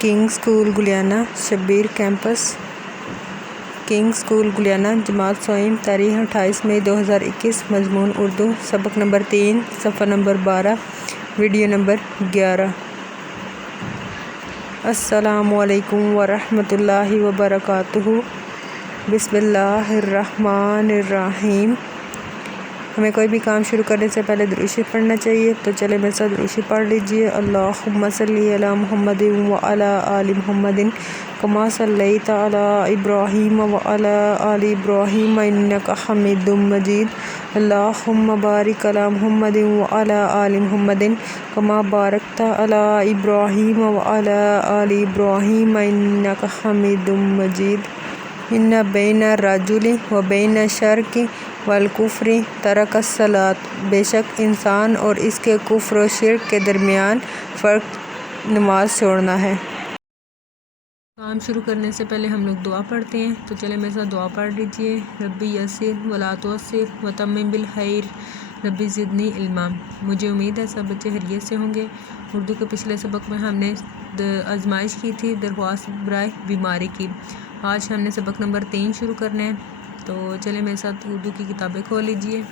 King school Galiana Shabbir campus king school Galiana جماعت سوئم تاریخ 28 مئی 2021 مضمون اردو سبق نمبر 3 صفحہ نمبر 12 ویڈیو نمبر 11 السلام علیکم ورحمۃ اللہ وبرکاتہ بسم اللہ الرحمن الرحیم۔ ہمیں کوئی بھی کام شروع کرنے سے پہلے درود شریف پڑھنا چاہیے، تو چلے میرے ساتھ درود شریف پڑھ لیجئے۔ اللہم صلی علی محمد وعلی آل محمد کما صلیت علی ابراہیم وعلی آل ابراہیم انک حمید مجید۔ اللہم بارک علی محمد وعلی آل محمد کما بارکت علی ابراہیم وعلی آل ابراہیم انک حمید مجید۔ ان بین الرجل و بین الشرک والکفر ترک الصلاۃ، بے شک انسان اور اس کے کفر و شرک کے درمیان فرق نماز چھوڑنا ہے۔ کام شروع کرنے سے پہلے ہم لوگ دعا پڑھتے ہیں، تو چلے میرے ساتھ دعا پڑھ لیجئے۔ ربی یسر ولا تعسر وتمم بالخیر ربی زدنی علما۔ مجھے امید ہے سب بچے خیریت سے ہوں گے۔ اردو کے پچھلے سبق میں ہم نے آزمائش کی تھی درخواست برائے بیماری کی۔ آج ہم نے سبق نمبر 3 شروع کرنا ہے، تو چلے میرے ساتھ اردو کی کتابیں کھول لیجئے۔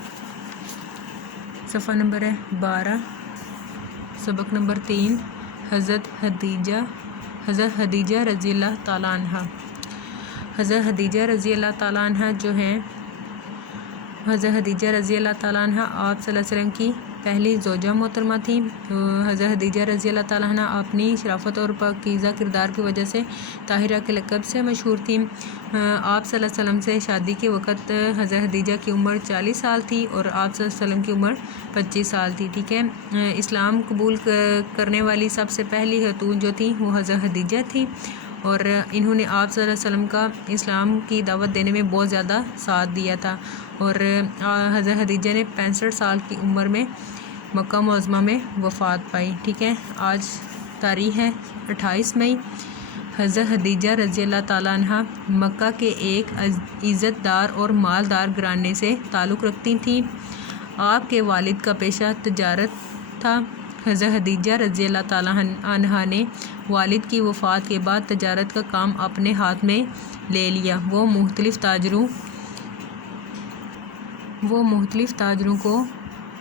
صفحہ نمبر ہے 12، سبق نمبر 3، حضرت خدیجہ رضی اللہ تعالیٰ عنہ۔ حضرت خدیجہ رضی اللہ تعالیٰ عنہ جو ہیں، حضرت خدیجہ رضی اللہ تعالیٰ عنہ آپ صلی اللہ علیہ وسلم کی پہلی زوجہ محترمہ تھیں۔ حضرت خدیجہ رضی اللہ تعالیٰ عنہ اپنی شرافت اور پاکیزہ کردار کی وجہ سے طاہرہ کے لقب سے مشہور تھیں۔ آپ صلی اللہ علیہ وسلم سے شادی کے وقت حضرت خدیجہ کی عمر 40 سال تھی اور آپ صلی اللہ علیہ وسلم کی عمر 25 سال تھی، ٹھیک ہے۔ اسلام قبول کرنے والی سب سے پہلی خاتون جو تھی وہ حضرت خدیجہ تھی، اور انہوں نے آپ صلی اللہ علیہ وسلم کا اسلام کی دعوت دینے میں بہت زیادہ ساتھ دیا تھا، اور حضرت خدیجہ نے 65 سال کی عمر میں مکہ معظمہ میں وفات پائی، ٹھیک ہے۔ آج تاریخ ہے 28 مئی۔ حضرت خدیجہ رضی اللہ تعالیٰ عنہ مکہ کے ایک عزت دار اور مالدار گھرانے سے تعلق رکھتی تھیں۔ آپ کے والد کا پیشہ تجارت تھا۔ حضرت خدیجہ رضی اللہ تعالیٰ عنہ نے والد کی وفات کے بعد تجارت کا کام اپنے ہاتھ میں لے لیا۔ وہ مختلف تاجروں کو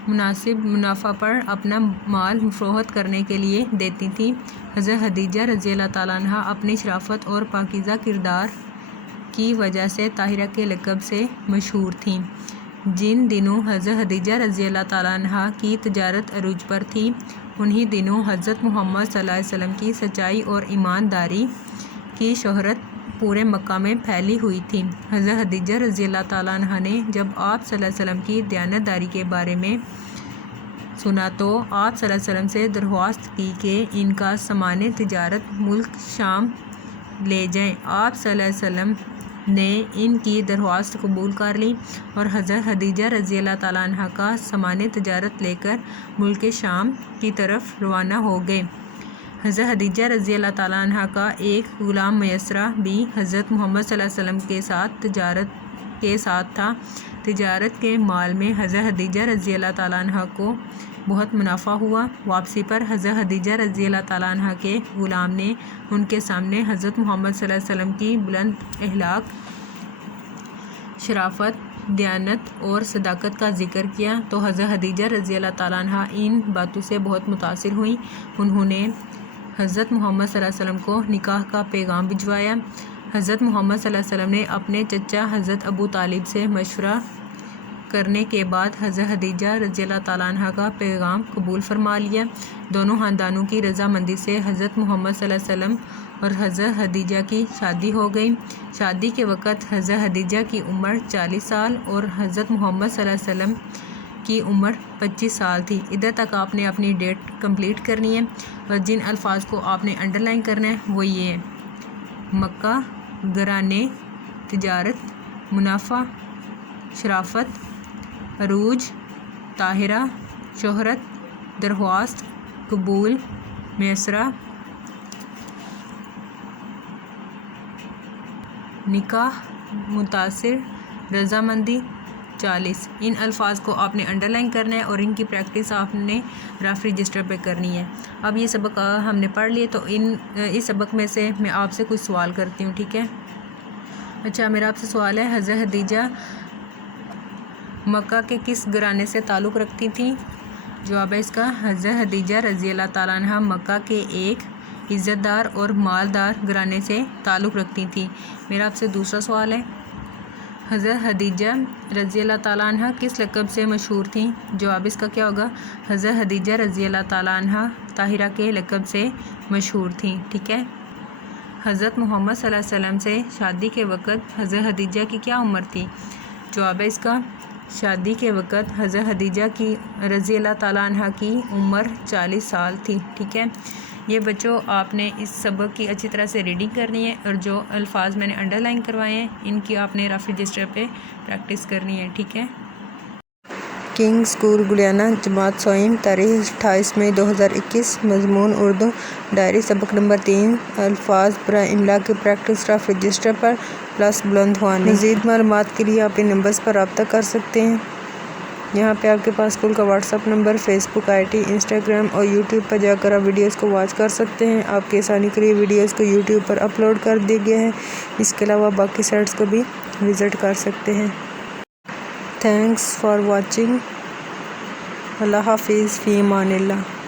مناسب منافع پر اپنا مال فروخت کرنے کے لیے دیتی تھیں۔ حضرت خدیجہ رضی اللہ تعالیٰ عنہ اپنی شرافت اور پاکیزہ کردار کی وجہ سے طاہرہ کے لقب سے مشہور تھیں۔ جن دنوں حضرت خدیجہ رضی اللہ تعالیٰ عنہ کی تجارت عروج پر تھی، انہی دنوں حضرت محمد صلی اللہ علیہ وسلم کی سچائی اور ایمانداری کی شہرت پورے مکہ میں پھیلی ہوئی تھی۔ حضرت خدیجہ رضی اللہ تعالیٰ عنہ نے جب آپ صلی اللہ علیہ وسلم کی دیانتداری کے بارے میں سنا تو آپ صلی اللہ علیہ وسلم سے درخواست کی کہ ان کا سامان تجارت ملک شام لے جائیں۔ آپ صلی اللہ علیہ وسلم نے ان کی درخواست قبول کر لی اور حضرت خدیجہ رضی اللہ تعالیٰ عنہ کا سامان تجارت لے کر ملک شام کی طرف روانہ ہو گئے۔ حضرت خدیجہ رضی اللہ تعالیٰ عنہ کا ایک غلام میسرہ بھی حضرت محمد صلی اللہ علیہ وسلم کے ساتھ تھا۔ تجارت کے مال میں حضرت خدیجہ رضی اللہ تعالیٰ عنہ کو بہت منافع ہوا۔ واپسی پر حضرت خدیجہ رضی اللہ تعالیٰ عنہ کے غلام نے ان کے سامنے حضرت محمد صلی اللہ علیہ وسلم کی بلند اخلاق، شرافت، دیانت اور صداقت کا ذکر کیا تو حضرت خدیجہ رضی اللہ تعالیٰ عنہ ان باتوں سے بہت متاثر ہوئیں۔ انہوں نے حضرت محمد صلی اللہ علیہ وسلم کو نکاح کا پیغام بھجوایا۔ حضرت محمد صلی اللہ علیہ وسلم نے اپنے چچا حضرت ابو طالب سے مشورہ کرنے کے بعد حضرت خدیجہ رضی اللہ تعالیٰ عنہ کا پیغام قبول فرما لیا۔ دونوں خاندانوں کی رضامندی سے حضرت محمد صلی اللہ علیہ وسلم اور حضرت خدیجہ کی شادی ہو گئی۔ شادی کے وقت حضرت خدیجہ کی عمر 40 سال اور حضرت محمد صلی اللہ علیہ وسلم کی عمر 25 سال تھی۔ ادھر تک آپ نے اپنی ڈیٹ کمپلیٹ کرنی ہے، اور جن الفاظ کو آپ نے انڈر لائن کرنا ہے وہ یہ ہے: مکہ، گھرانے، تجارت، منافع، شرافت، عروج، طاہرہ، شہرت، درخواست، قبول، میسرہ، نکاح، متاثر، رضامندی، 40 ان الفاظ کو آپ نے انڈر لائن کرنا ہے اور ان کی پریکٹس آپ نے رف رجسٹر پہ کرنی ہے۔ اب یہ سبق ہم نے پڑھ لیے، تو اس سبق میں سے میں آپ سے کچھ سوال کرتی ہوں، ٹھیک ہے؟ اچھا، میرا آپ سے سوال ہے، حضرت خدیجہ مکہ کے کس گھرانے سے تعلق رکھتی تھیں؟ جواب ہے اس کا، حضرت خدیجہ رضی اللہ تعالیٰ عنہ مکہ کے ایک عزت دار اور مالدار گھرانے سے تعلق رکھتی تھیں۔ میرا آپ سے دوسرا سوال ہے، حضرت خدیجہ رضی اللہ تعالیٰ عنہ کس لقب سے مشہور تھیں؟ جواب اس کا کیا ہوگا، حضرت خدیجہ رضی اللہ تعالیٰ عنہ طاہرہ کے لقب سے مشہور تھیں، ٹھیک ہے؟ حضرت محمد صلی اللہ علیہ وسلم سے شادی کے وقت حضرت خدیجہ کی کیا عمر تھی؟ جواب ہے اس کا، شادی کے وقت حضرت خدیجہ کی رضی اللہ تعالیٰ عنہ کی عمر 40 سال تھی، ٹھیک ہے؟ یہ بچوں آپ نے اس سبق کی اچھی طرح سے ریڈنگ کرنی ہے، اور جو الفاظ میں نے انڈر لائن کروائے ہیں ان کی آپ نے رف رجسٹر پہ پریکٹس کرنی ہے، ٹھیک ہے؟ کنگ اسکول گلیانہ، جماعت سوئم، تاریخ 28 مئی 2021، مضمون اردو، ڈائری سبق نمبر 3، الفاظ برائے املا کی پریکٹس رف رجسٹر پر پلس بلند خوانی۔ مزید معلومات کے لیے آپ ان نمبرز پر رابطہ کر سکتے ہیں۔ یہاں پہ آپ کے پاس اسکول کا WhatsApp number, Facebook ID, Instagram اور یوٹیوب پر جا کر آپ ویڈیوز کو واچ کر سکتے ہیں۔ آپ کی آسانی کے لیے ویڈیوز کو یوٹیوب پر اپلوڈ کر دیا گیا ہے، اس کے علاوہ باقی سائٹس کو بھی وزٹ کر سکتے ہیں۔ Thanks for watching. اللہ حافظ، فی امان اللہ۔